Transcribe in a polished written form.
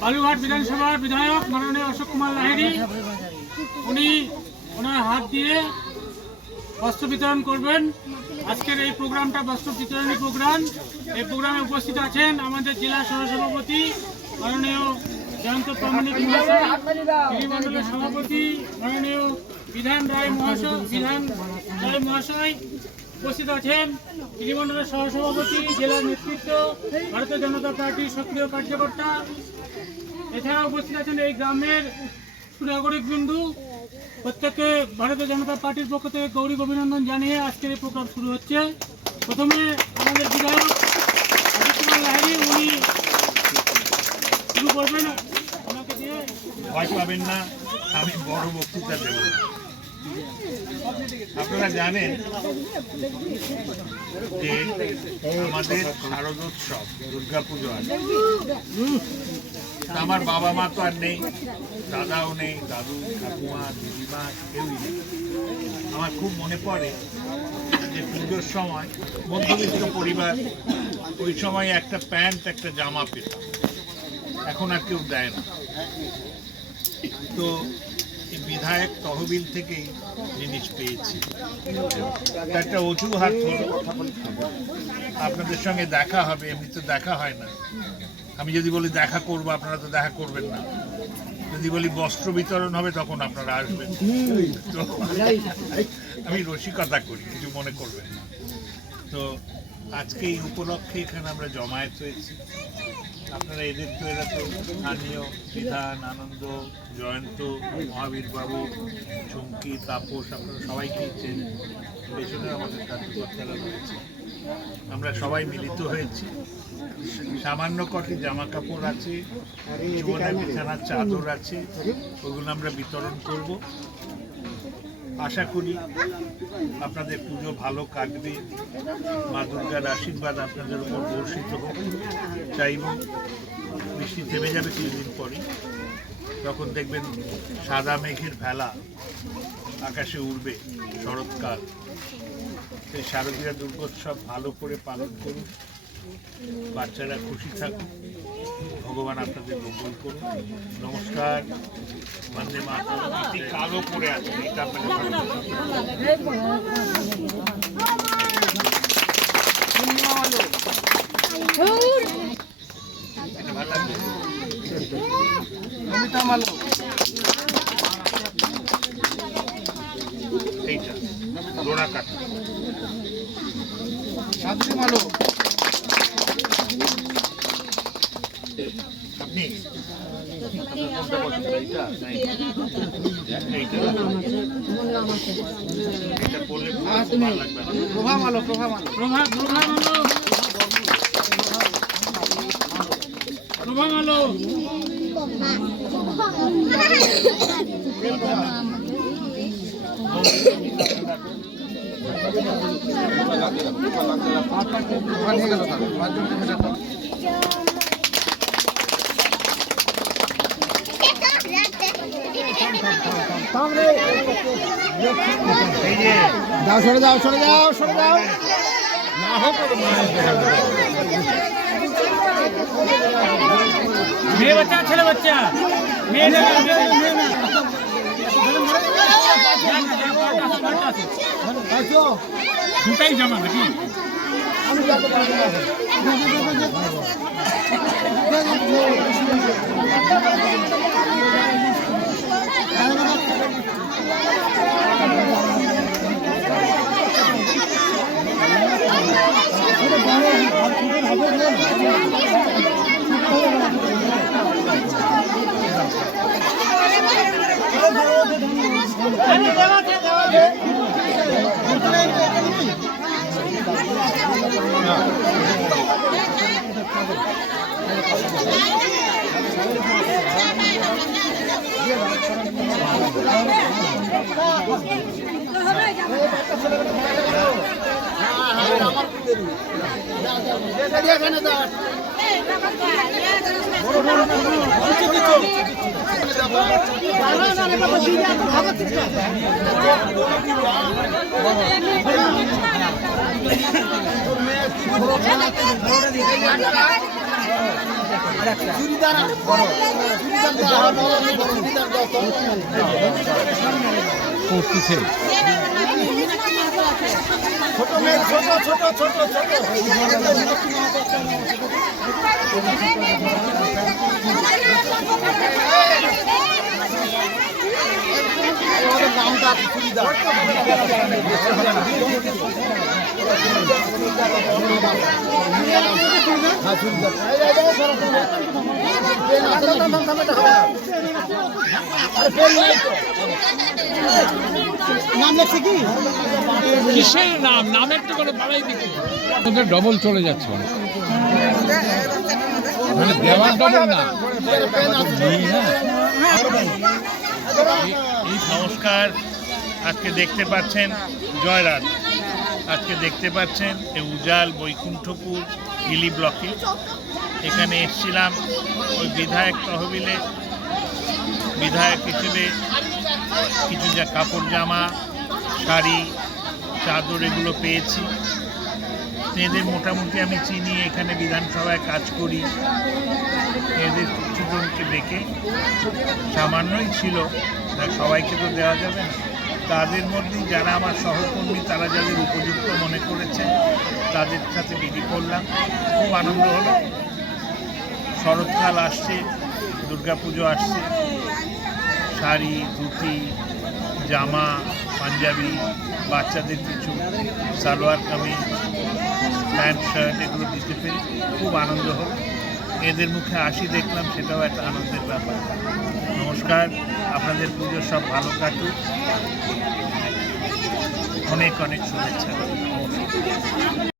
বালুঘাট বিধানসভার বিধায়ক মাননীয় অশোক কুমার লাহিড়ী উনি ওনার হাত দিয়ে বস্ত্র বিতরণ করবেন। আজকের এই প্রোগ্রামটা বস্ত্র বিতরণী প্রোগ্রাম। এই প্রোগ্রামে উপস্থিত আছেন আমাদের জেলা সহসভাপতি মাননীয় জয়ন্ত প্রামাণিক মহাশয়, বিধিমণ্ডলের সভাপতি মাননীয় বিধান রায় মহাশয় উপস্থিত আছেন, বিধিমণ্ডলের সহসভাপতি জেলার নেতৃত্ব, ভারতীয় জনতা পার্টির সক্রিয় কার্যকর্তা। এছাড়া উপস্থিত আছেন এই গ্রামের সুনাগরিক বিন্দু। প্রত্যেককে ভারতীয় জনতা পার্টির পক্ষ থেকে গৌরব অভিনন্দন জানিয়ে আজকের এই প্রোগ্রাম শুরু হচ্ছে। প্রথমে আমাদের বিধায়ক অশোক কুমার লাহিড়ী উনি শুরু করবেন। ওনাকে দিয়ে ভয় পাবেন না, আমি বড় বক্তৃতা দেব। আপনারা জানেন যে আমাদের শারদোৎসব দুর্গাপুজো আছে। আমার বাবা মা তো আর নেই, দাদাও নেই, দাদু ঠাকুমা দিদিমা কেউই নেই। আমার খুব মনে পড়ে যে পুজোর সময় মধ্যবিত্ত পরিবার, ওই সময় একটা প্যান্ট একটা জামা পেতাম, এখন আর কেউ দেয় না। তো এই বিধায়ক তহবিল থেকেই জিনিস পেয়েছি। একটা অজুহাত হলো আপনাদের সঙ্গে দেখা হবে, এমনি তো দেখা হয় না। আমি যদি বলি দেখা করবো, আপনারা তো দেখা করবেন না। যদি বলি বস্ত্র বিতরণ হবে, তখন আপনারা আসবেন। তো আমি রসিকতা করি, কিছু মনে করবেন না। তো আজকে এই উপলক্ষে এখানে আমরা জমায়েত হয়েছি। আপনারা এদের তো এরা তো স্থানীয় বিধান, আনন্দ, জয়ন্ত, মহাবীর বাবু, চুমকি, তাপস, আপনারা সবাইকেই চেনেন। পেছনে আমাদের কার্যকর্তারা রয়েছে। আমরা সবাই মিলিত হয়েছি। সামান্য কটি জামা কাপড় আছে, জীবনের বিছানার চাদর আছে, ওগুলো আমরা বিতরণ করব। আশা করি আপনাদের পুজো ভালো কাটবে, মা দুর্গার আশীর্বাদ আপনাদের উপর বর্ষিত হোক। চাইব বৃষ্টি থেমে যাবে কিছুদিন পরে, তখন দেখবেন সাদা মেঘের ভেলা আকাশে উড়বে শরৎকাল। সেই শারদীয় দুর্গোৎসব ভালো করে পালন করুন, বাচ্চারা খুশি থাকুন, ভগবান আপনাদের মঙ্গল করুন। নমস্কার, বন্দে মাতরম। কালো করে আছে, এটা এইটা ডোরা কাটা সাদরি মালো। আপনি প্রভা মালো, প্রভা মালো, প্রভা মালো। সরে যাও না হোক। মেয়ে বাচ্চা ছেলে বাচ্চা, মেয়ে না দুটাই জামা নাকি? ভাগত করতেছে কিসের নাম নামের তো কোনো পালাই দেখি ওদের ডবল চলে যাচ্ছে মানে দেওয়ার ডবল না নমস্কার। আজকে দেখতে পাচ্ছেন জয়রাত, আজকে দেখতে পাচ্ছেন এই উজাল বৈকুণ্ঠপুর হিলি ব্লকে। এখানে এসেছিলাম ওই বিধায়ক তহবিলে বিধায়ক হিসেবে কিছু যা কাপড় জামা শাড়ি চাদর এগুলো পেয়েছি। এদের মোটামুটি আমি চিনি, এখানে বিধানসভায় কাজ করি। এদের কিছুজনকে ডেকে সামান্যই ছিল, সবাইকে তো দেওয়া যাবে না, তাদের মধ্যেই যারা আমার সহকর্মী তারা যাদের উপযুক্ত মনে করেছে তাদের সাথে বিলি করলাম। খুব আনন্দ হলো। শরৎকাল আসছে, দুর্গাপুজো আসছে, শাড়ি ধুতি জামা পাঞ্জাবি বাচ্চাদের কিছু সালোয়ার কামিজ প্যান্ট শার্ট এগুলো দিতে পেরে খুব আনন্দ হলো। এদের মুখে হাসি দেখলাম, সেটাও একটা আনন্দের ব্যাপার। নমস্কার, আপনাদের পুজো সব ভালো কাটুক, অনেক অনেক শুভেচ্ছা। নমস্কার।